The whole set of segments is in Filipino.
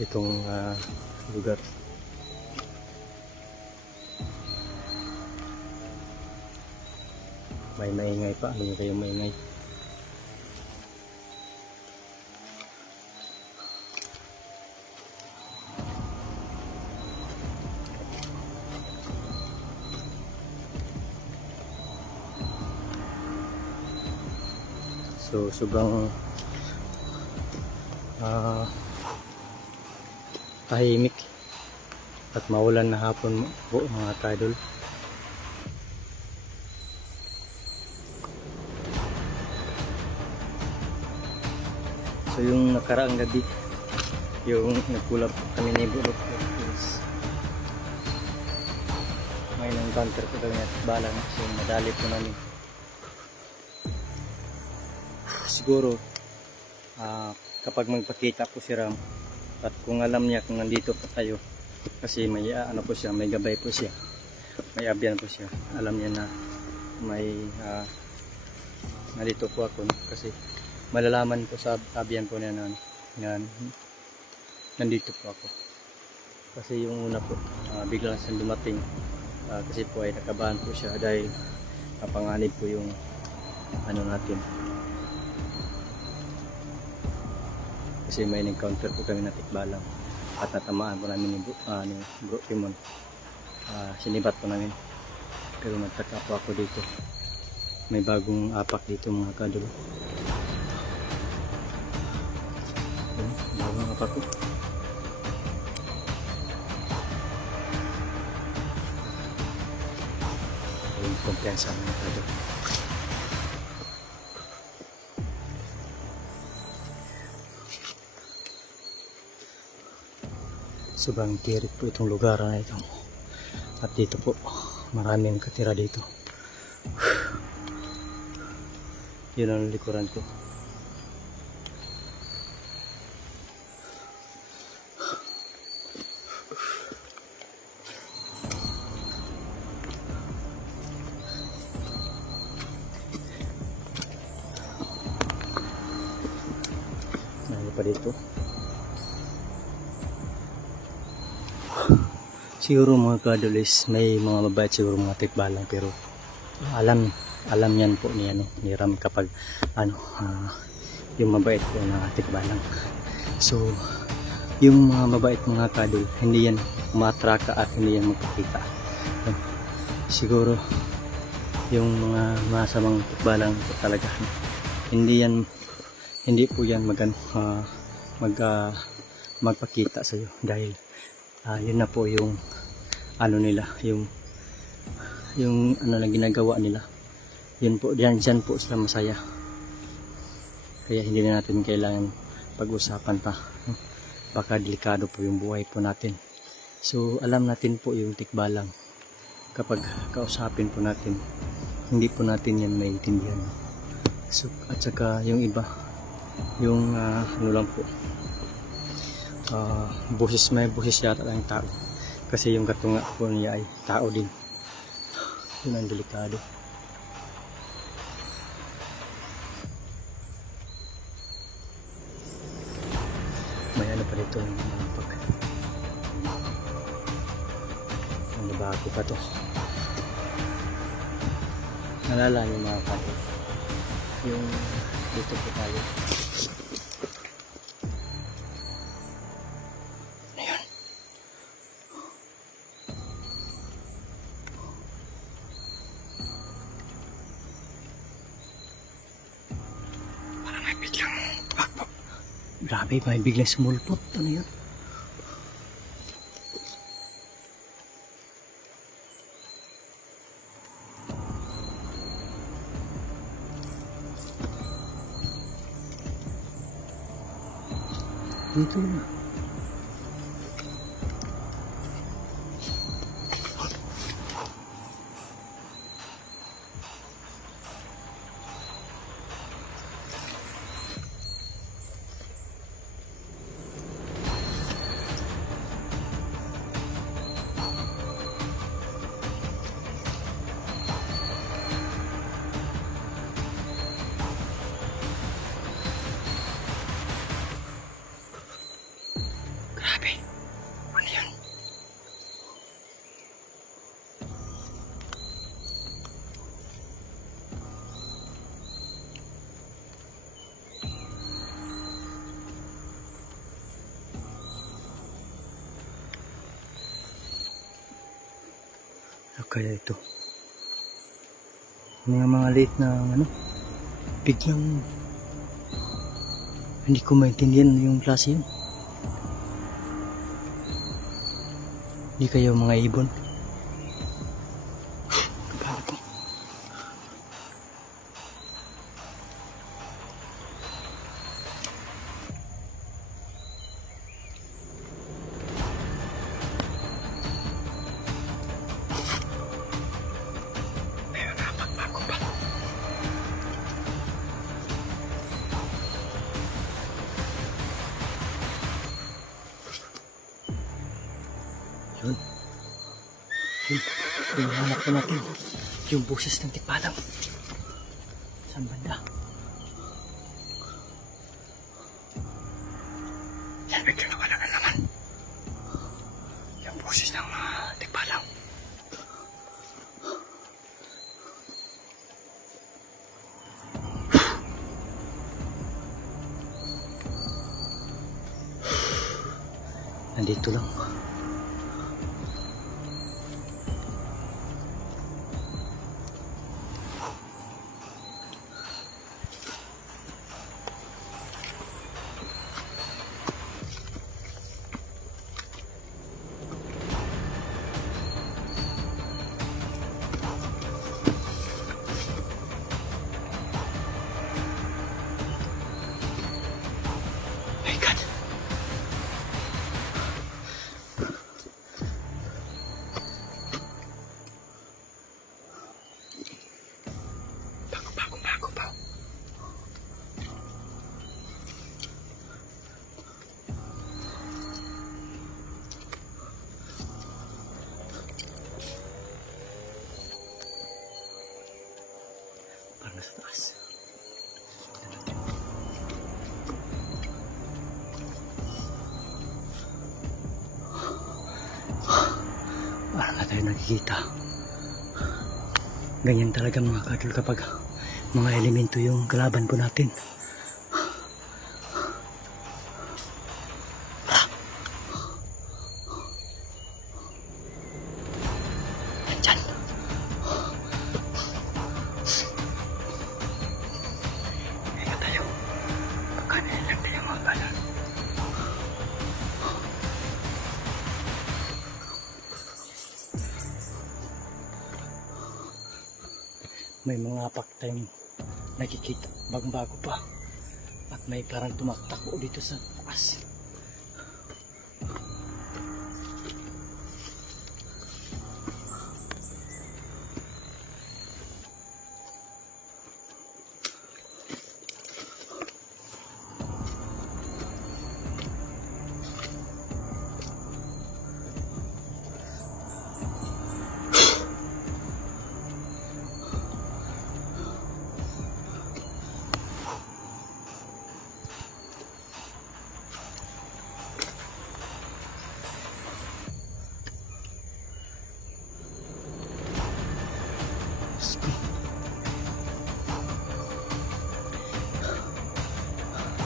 itong ah, lugar. May maingay pa. Ano kayo maingay? So, sobrang ah tahimik at maulan na hapon po mga kadol. So yung nakaraang gabi, yung nagkulap kami ni Bulok is may nang banter ko niya at balang so madali po namin. Siguro ah, kapag magpakita po si Ram at kung alam niya kung nandito po tayo kasi may ah, ano po siya, may gabay po siya. May abyan po siya. Alam niya na may ah, nandito po ako kasi malalaman po sa abyan po niya na, na nandito po ako. Kasi yung una po, ah, biglang siyang dumating ah, kasi po ay nakabahan po siya dahil napanganib po yung ano natin. Kasi may encounter po kami na tikbalang at natamaan po namin ni, ah, ni Bro Timon. Ah, sinibat po namin. Pero nagtaka po ako dito. May bagong apak dito mga. Ayun, bagong apak po. Kumpiyansa mga kadol. Sobrang tirik po itong lugar na ito. At dito po, maraming katira dito. Yun ang likuran ko. Ano pa dito? Siguro mga kadolis, may mga mabait siguro mga tikbalang pero alam alam yan po ni ano ni Ram kapag ano ah, yung mabait po na tikbalang. So yung mga mabait mga kadol, hindi yan umatraka at hindi yan magpakita. Yan. Siguro yung mga masamang tikbalang po talaga hindi yan hindi po yan mag ah, mag ah, magpakita sa iyo dahil ah, yun na po yung ano nila yung yung ano na ginagawa nila. Yun po diyan dyan po sila masaya. Kaya hindi na natin kailangan pag-usapan pa. Baka delikado po yung buhay po natin. So alam natin po yung tikbalang kapag kausapin po natin hindi po natin yan maintindihan. So, at saka yung iba yung ah, ano lang po uh, busis may busis yata lang tao. Kasi yung katunga po niya ay tao din. Yun ang delikado. May ano pa dito yung pag ano bago pa to. Nalala niyo mga kapatid. Yung dito po tayo Grabe, may biglang sumulpot. Ano yun? Dito na. Kaya ito. Mga mga late na ano, biglang hindi ko maintindihan yung klase yun. Hindi kayo mga ibon. Yung hanap ko natin. Yung boses ng tipalang. Saan banda? Yan, bigla na wala na naman. Yung boses ng uh, tipalang. Nandito lang. My God. Bago, bago, bago, bago. Parang nasa. Tayo nakikita. Ganyan talaga mga kadol kapag mga elemento yung kalaban po natin. May mga apak tayong nakikita bagong bago pa. At may parang tumaktakbo dito sa taas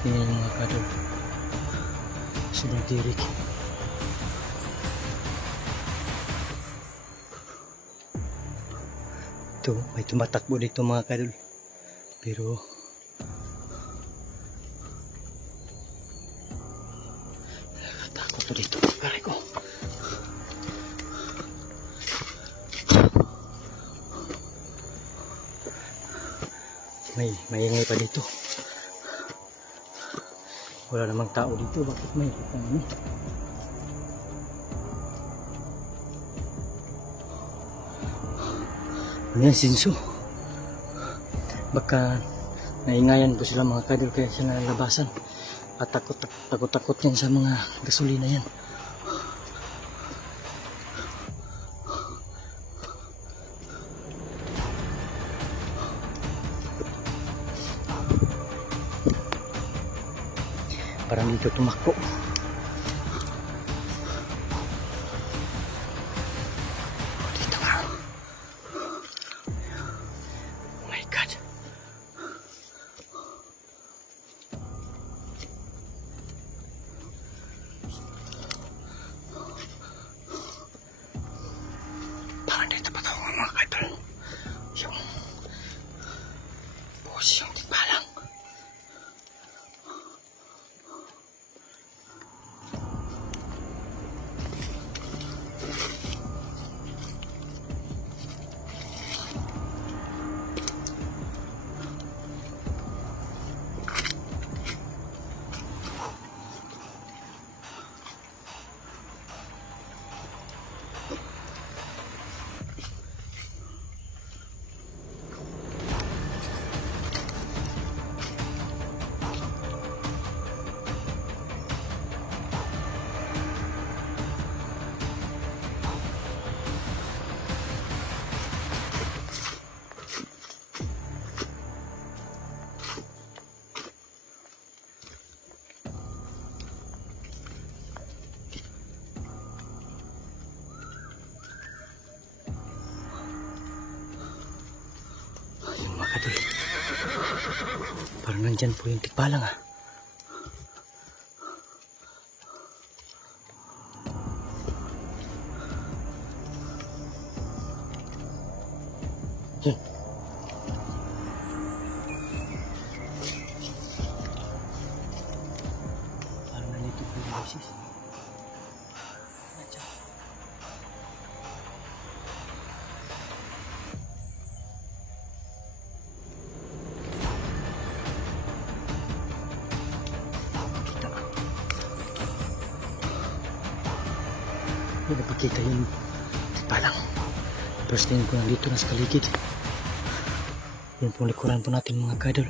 Yan yung mga kadol. Sobrang tirik. Ito, may tumatakbo dito mga kadol. Pero takot to dito. Pare ko. May maingay pa dito. Wala namang tao dito. Bakit may kitang ano? Ano yan, sinso? Baka naingayan po sila mga kadol kaya sila nalabasan. At takot, takot, takot yan sa mga gasolina yan. Dito tumakbo. Parang nandyan po yung tikbalang ah. Yan. May napakita yung tikbalang. First time ko nandito na sa kaligid. Yung pong likuran po natin mga kadol.